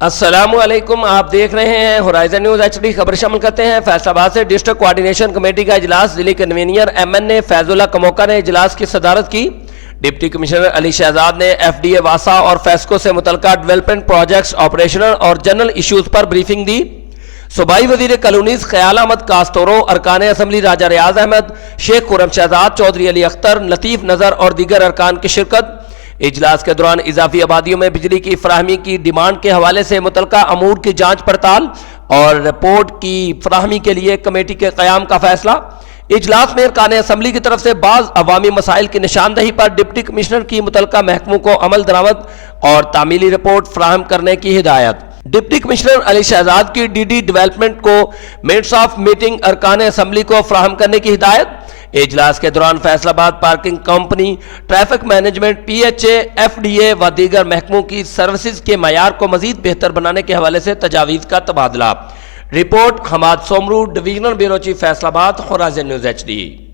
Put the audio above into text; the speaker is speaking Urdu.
السلام علیکم، آپ دیکھ رہے ہیں ہورائزن نیوز HD خبر شامل کرتے ہیں۔ فیصل آباد سے ڈسٹرکٹ کوارڈینیشن کمیٹی کا اجلاس، ضلعی کنوینر MN فیض اللہ کموکا نے اجلاس کی صدارت کی۔ ڈپٹی کمشنر علی شہزاد نے FDA واسا اور فیسکو سے متعلقہ ڈیولپمنٹ پروجیکٹس، آپریشنل اور جنرل ایشوز پر بریفنگ دی۔ صوبائی وزیر کالونیز خیال احمد کاستورو، ارکان اسمبلی راجہ ریاض احمد، شیخ خرم شہزاد، چودھری علی اختر، لطیف نظر اور دیگر ارکان کی شرکت۔ اجلاس کے دوران اضافی آبادیوں میں بجلی کی فراہمی کی ڈیمانڈ کے حوالے سے متعلقہ امور کی جانچ پڑتال اور رپورٹ کی فراہمی کے لیے کمیٹی کے قیام کا فیصلہ۔ اجلاس میں ارکان اسمبلی کی طرف سے بعض عوامی مسائل کی نشاندہی پر ڈپٹی کمشنر کی متعلقہ محکموں کو عمل درآمد اور تعمیلی رپورٹ فراہم کرنے کی ہدایت۔ ڈپٹی کمشنر علی شہزاد کی DD ڈیولپمنٹ کو منٹس آف میٹنگ ارکان اسمبلی کو فراہم کرنے کی ہدایت۔ اجلاس کے دوران فیصل آباد parking company, traffic management, PHA، FDA و دیگر محکموں کی سروسز کے معیار کو مزید بہتر بنانے کے حوالے سے تجاویز کا تبادلہ۔ Report Hammad Soomro, divisional bureau chief Faisal آباد، ہورائزن نیوز HD۔